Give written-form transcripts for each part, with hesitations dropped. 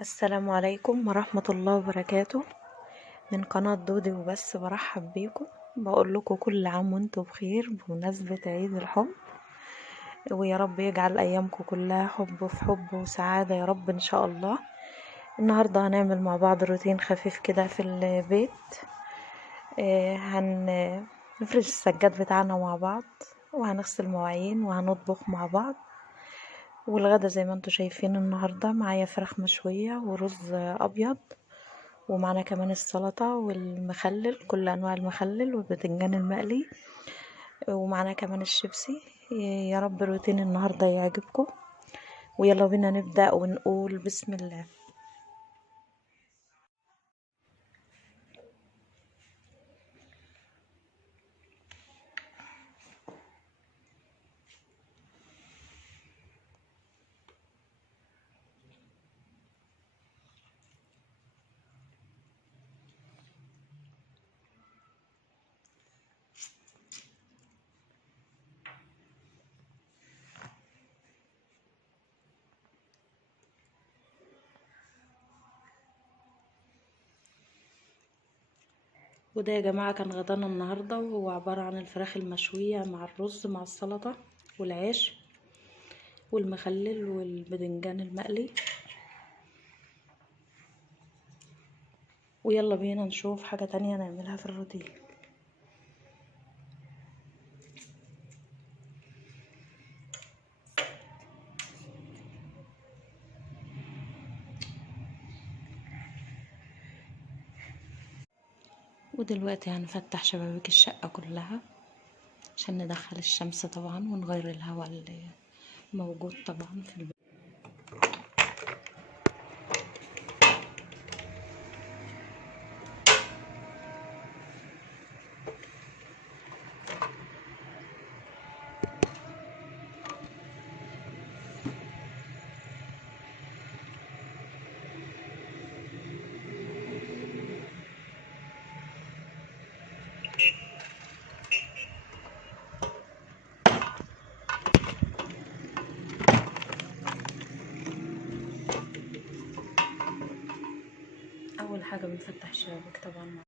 السلام عليكم ورحمة الله وبركاته. من قناة دودي وبس برحب بيكم، بقول لكم كل عام وانتم بخير بمناسبة عيد الحب، ويا رب يجعل أيامكم كلها حب في حب وسعادة يا رب إن شاء الله. النهاردة هنعمل مع بعض روتين خفيف كده في البيت. هنفرش السجاد بتاعنا مع بعض، وهنغسل مواعين وهنطبخ مع بعض. والغدا زي ما انتم شايفين النهاردة معايا فراخ مشوية ورز أبيض، ومعنا كمان السلطة والمخلل، كل أنواع المخلل والباذنجان المقلي، ومعنا كمان الشيبسي. يا رب روتين النهاردة يعجبكم، ويلا بينا نبدأ ونقول بسم الله. وده يا جماعة كان غدانا النهاردة، وهو عبارة عن الفراخ المشوية مع الرز مع السلطة والعيش والمخلل والباذنجان المقلي. ويلا بينا نشوف حاجة تانية نعملها في الروتين. ودلوقتي هنفتح شبابيك الشقة كلها عشان ندخل الشمس طبعا، ونغير الهواء اللي موجود طبعا في البيت. اول حاجه بنفتح الشبابيك طبعا.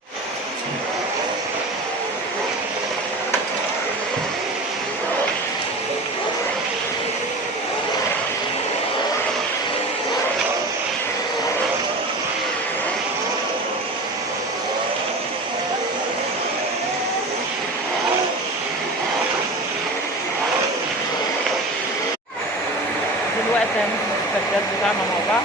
دلوقتي هنفرش السجاد بتاعنا مع بعض.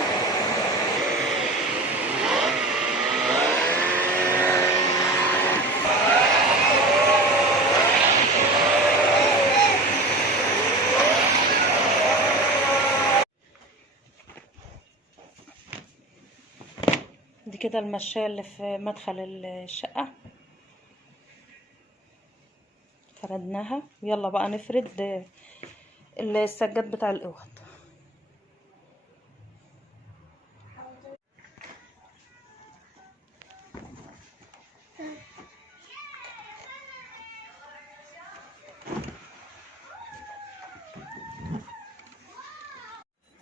دي كده المشاية اللي في مدخل الشقة فردناها، يلا بقى نفرد السجاد بتاع الاوض.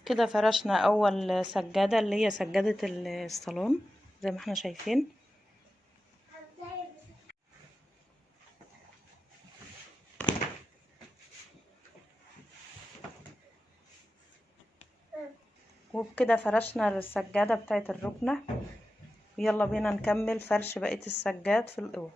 كده فرشنا اول سجادة اللي هي سجادة الصالون زي ما احنا شايفين. وبكده فرشنا السجادة بتاعت الركنة، يلا بينا نكمل فرش بقية السجاد في الأوض.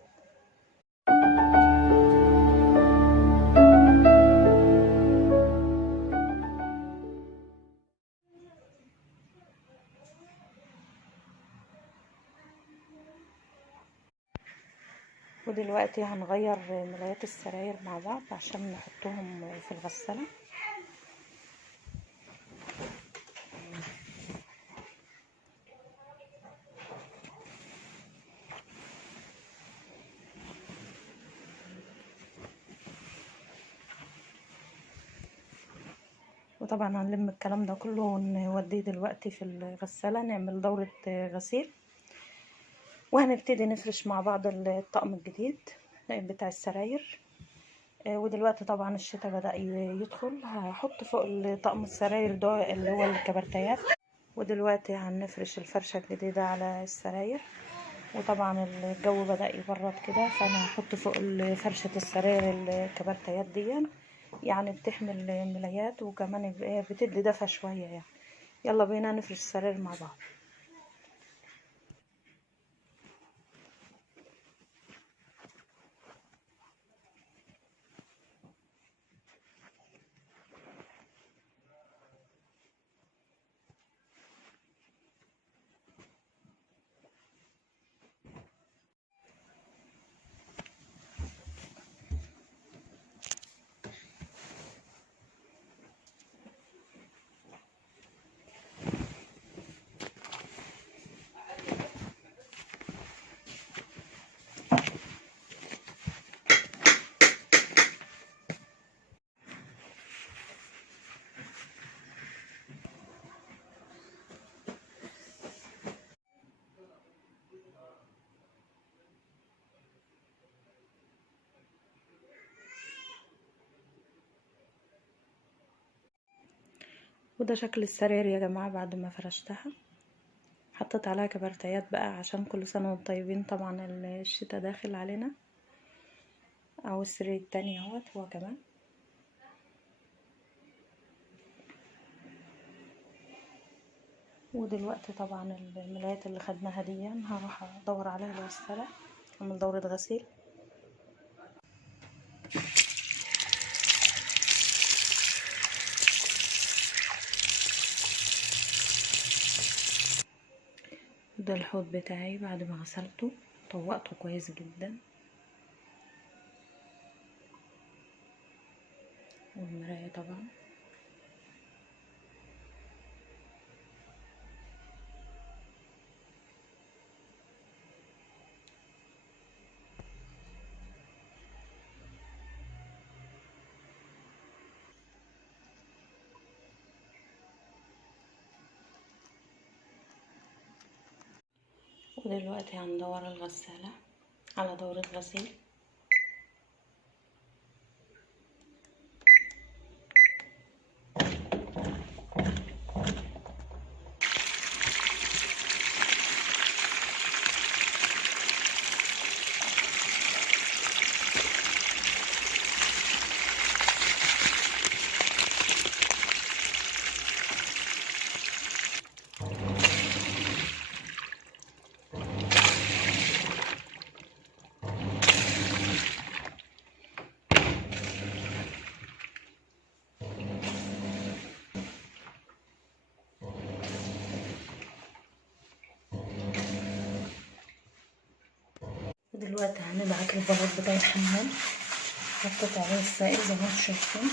ودلوقتي هنغير ملايات السراير مع بعض عشان نحطهم في الغسالة. وطبعا هنلم الكلام ده كله ونوديه دلوقتي في الغسالة، نعمل دورة غسيل، وهنبتدي نفرش مع بعض الطقم الجديد بتاع السراير. ودلوقتي طبعا الشتاء بدأ يدخل، هحط فوق طقم السراير ده اللي هو الكبرتيات. ودلوقتي هنفرش الفرشة الجديدة على السراير. وطبعا الجو بدأ يبرد كده، فانا هحط فوق فرشة السراير الكبرتيات دي، يعني بتحمل ملايات وكمان بتدي دفى شوية يعني. يلا بينا نفرش السراير مع بعض. وده شكل السراير يا جماعة بعد ما فرشتها. حطيت عليها كبرتيات بقى عشان كل سنة وانتم طيبين. طبعا الشتا داخل علينا. او السرير التاني اهوت هو كمان. ودلوقتي طبعا الملايات اللي خدناها دي هروح ادور عليها الغسالة، اعمل دورة غسيل. ده الحوض بتاعي بعد ما غسلته طوقته كويس جدا. والمراية طبعا. ودلوقتي هندور الغسالة على دورة غسيل. ودلوقتي هندعك البلاط بتاع الحمام. حطيت عليه السائل زي ما انتم شايفين.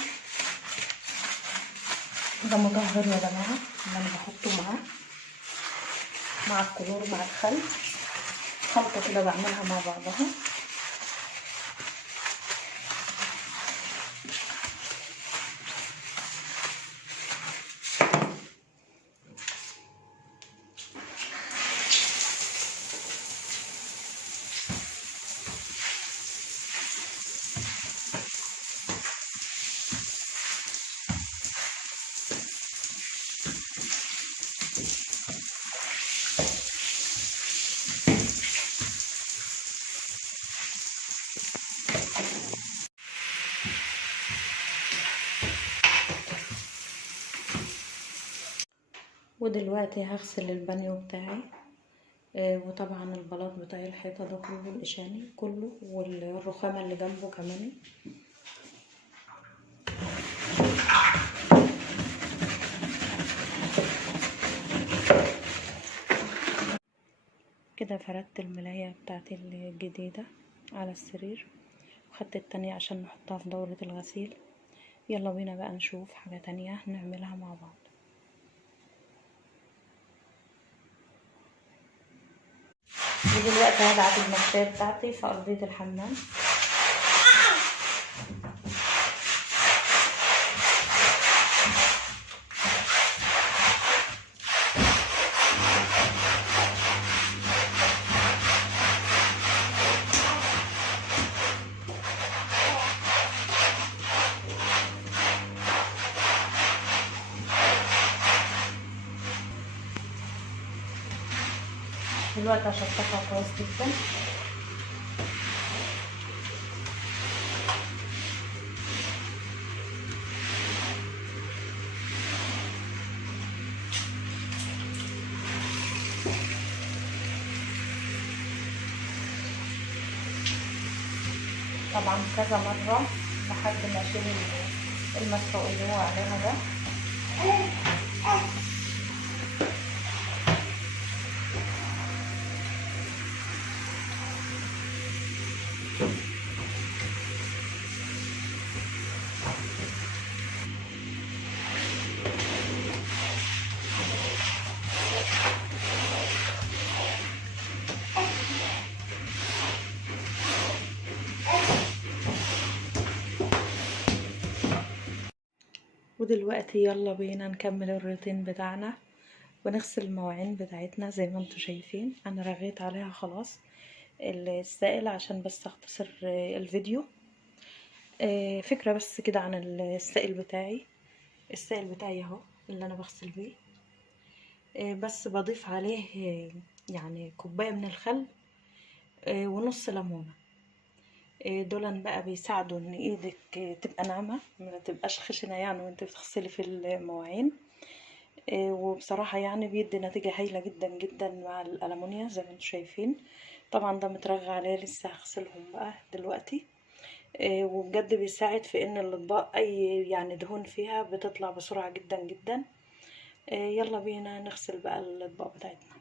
ده مطهر يا جماعة اللي انا بحطه معاه مع الكلور مع الخل. خلطة كده بعملها مع بعضها. ودلوقتي هغسل البانيو بتاعي. وطبعا البلاط بتاع الحيطة ده كله الإشاني كله والرخامة اللي جنبه كمان. كده فردت الملاية بتاعتي الجديدة على السرير، وخدت التانية عشان نحطها في دورة الغسيل. يلا بينا بقى نشوف حاجة تانية نعملها مع بعض. ودلوقتي هدعك المحشية بتاعتي في أرضية الحمام. دلوقتي هشطفها كويس جدا. طبعا كذا مرة لحد ما اشيل المسحوق اللي هو عليها ده. ودلوقتي يلا بينا نكمل الروتين بتاعنا ونغسل المواعين بتاعتنا. زي ما انتوا شايفين انا رغيت عليها خلاص السائل عشان بس اختصر الفيديو. فكرة بس كده عن السائل بتاعي. السائل بتاعي اهو اللي انا بغسل بيه. بس بضيف عليه يعني كوباية من الخل ونص ليمونة. دول بقى بيساعدوا ان ايدك تبقى ناعمة ما تبقاش خشنة يعني وانت بتغسلي في المواعين. وبصراحة يعني بيدي نتيجة هايلة جدا جدا مع الألمونيا زي ما انتم شايفين. طبعا ده مترغى عليه لسه هغسلهم بقى دلوقتي. وبجد بيساعد في ان الاطباق اي يعني دهون فيها بتطلع بسرعة جدا جدا. يلا بينا نغسل بقى الاطباق بتاعتنا.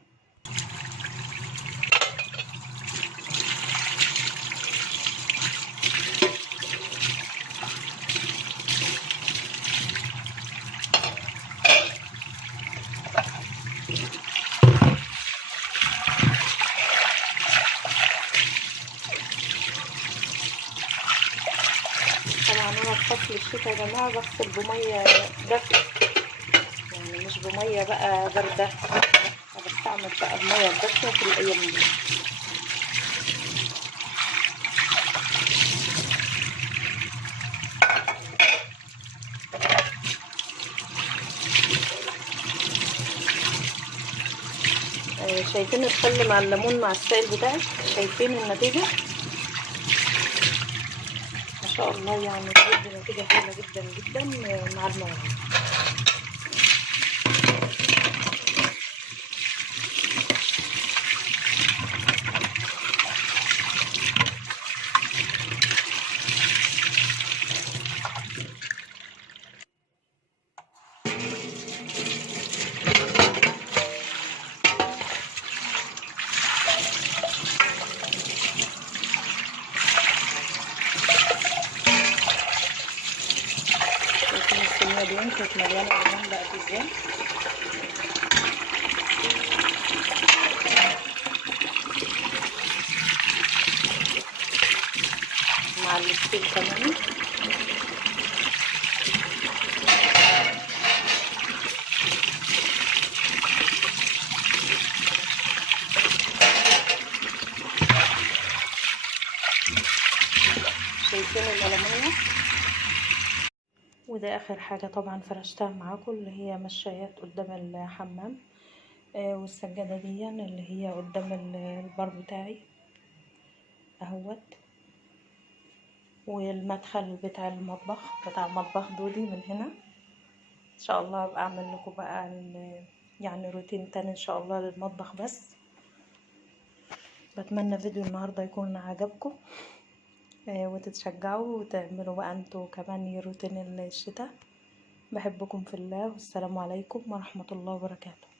طبعا انا في فصل الشتا يا جماعة بغسل بمية دافية يعني مش بمية بقى باردة. انا بستعمل بقى المية الدافية في الايام دي. شايفين الخل مع الليمون مع السائل بتاعك؟ شايفين النتيجة ما شاء الله يعني بجد نتيجة حلوة جدا جدا مع المواعين. شايفين الصينية دي كانت مليانة ليمون بقت ازاي. مع الستيل كمان. شايفين الألمونيا. وده اخر حاجة طبعا فرشتها معاكم اللي هي مشايات قدام الحمام. والسجادة دي اللي هي قدام البار بتاعي اهوت. والمدخل بتاع المطبخ بتاع مطبخ دودي من هنا. ان شاء الله ابقى اعمل لكم بقى يعني روتين تاني ان شاء الله للمطبخ. بس بتمنى فيديو النهاردة يكون عجبكم وتتشجعوا وتعملوا بقى انتوا كمان روتين الشتاء. بحبكم في الله والسلام عليكم ورحمة الله وبركاته.